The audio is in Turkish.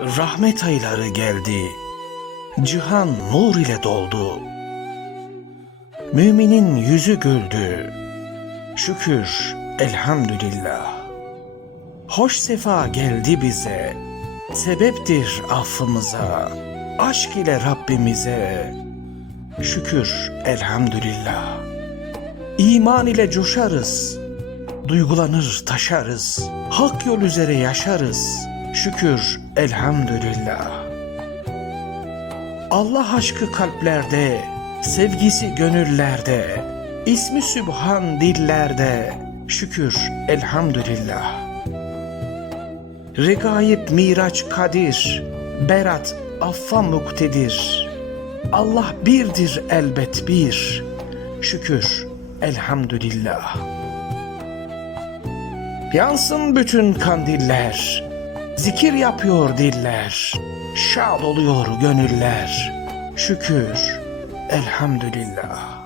rahmet ayları geldi. Cihan nur ile doldu. Müminin yüzü güldü. Şükür elhamdülillah. Hoş sefa geldi bize. Sebeptir affımıza. Aşk ile Rabbimize. Şükür elhamdülillah. İman ile coşarız. Duygulanır taşarız. Hak yol üzere yaşarız. Şükür elhamdülillah. Allah aşkı kalplerde, sevgisi gönüllerde, ismi sübhan dillerde. Şükür elhamdülillah. Regaib miraç kadir, berat affa muktedir. Allah birdir elbet bir. Şükür elhamdülillah. Yansın bütün kandiller, zikir yapıyor diller, şad oluyor gönüller. Şükür elhamdülillah.